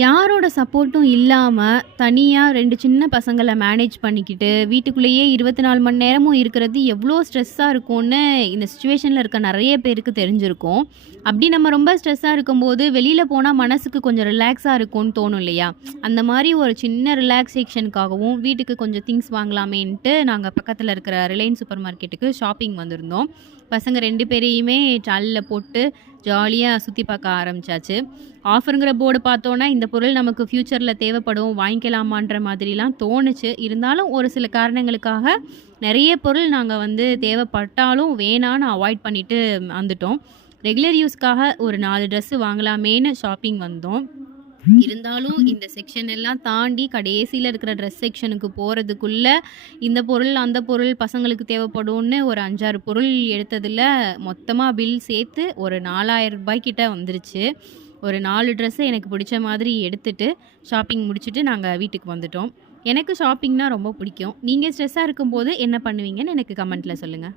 யாரோட சப்போர்ட்டும் இல்லாம, தனியா 2 சின்ன பசங்கள மேனேஜ் பண்ணிக்கிட்டு, வீட்டுக்குள்ளேயே 24 மணி நேரமும் இருக்கிறது எவ்ளோ ஸ்ட்ரெஸ்ஸா இருக்கும்னு, இந்த சிச்சுவேஷன்ல இருக்க நெறைய பேருக்கு தெரிஞ்சிருக்கும். அப்படி நம்ம ரொம்ப ஸ்ட்ரெஸ்ஸா இருக்கும்போது, வெளியில போனா மனசுக்கு கொஞ்சம் ரிலாக்ஸா இருக்கும்னு தோணும் இல்லையா? அந்த மாரி ஒரு சின்ன ரிலாக்சேஷனுக்காகவும், வீட்டுக்கு கொஞ்சம் திங்ஸ் வாங்கலாமேன்ட்டு, நாங்க பக்கத்துல இருக்கிற ரிலையன்ஸ் சூப்பர் மார்க்கெட்டுக்கு ஷாப்பிங் வந்திருந்தோம். பசங்க 2 பேரையுமே ட்ராலில போட்டு, ஜாலியா சுத்தி பார்க்க ஆரம்பிச்சாச்சு. ஆஃபருங்கிற போர்டு பார்த்தோன்னா, இந்த பொருள் நமக்கு ஃப்யூச்சர்ல தேவைப்படும், வாங்கிக்கலாமான்ற மாதிரிலாம் தோணுச்சு. இருந்தாலும் ஒரு சில காரணங்களுக்காக நெறைய பொருள் நாங்க வந்து தேவைப்பட்டாலும் வேணான்னு அவாய்ட் பண்ணிட்டு வந்துட்டோம். ரெகுலர் யூஸ்க்காக ஒரு 4 ட்ரெஸ் வாங்கலாமேன்னு ஷாப்பிங் வந்தோம். இருந்தாலும் இந்த செக்ஷன் எல்லாம் தாண்டி கடைசியில இருக்கிற ட்ரெஸ் செக்ஷனுக்கு போறதுக்குள்ள, இந்த பொருள், அந்த பொருள் பசங்களுக்கு தேவைப்படும்னு ஒரு 5, 6 பொருள் எடுத்ததுல மொத்தமா பில் சேர்த்து ஒரு ரூ. 4000 கிட்ட வந்துருச்சு. ஒரு 4 ட்ரெஸ்ஸ எனக்கு பிடிச்ச மாதிரி எடுத்துட்டு, ஷாப்பிங் முடிச்சுட்டு நாங்க வீட்டுக்கு வந்துட்டோம். எனக்கு ஷாப்பிங்னா ரொம்ப பிடிக்கும். நீங்க ஸ்ட்ரெஸ்ஸா இருக்கும்போது என்ன பண்ணுவீங்கன்னு எனக்கு கமெண்ட்ல சொல்லுங்க.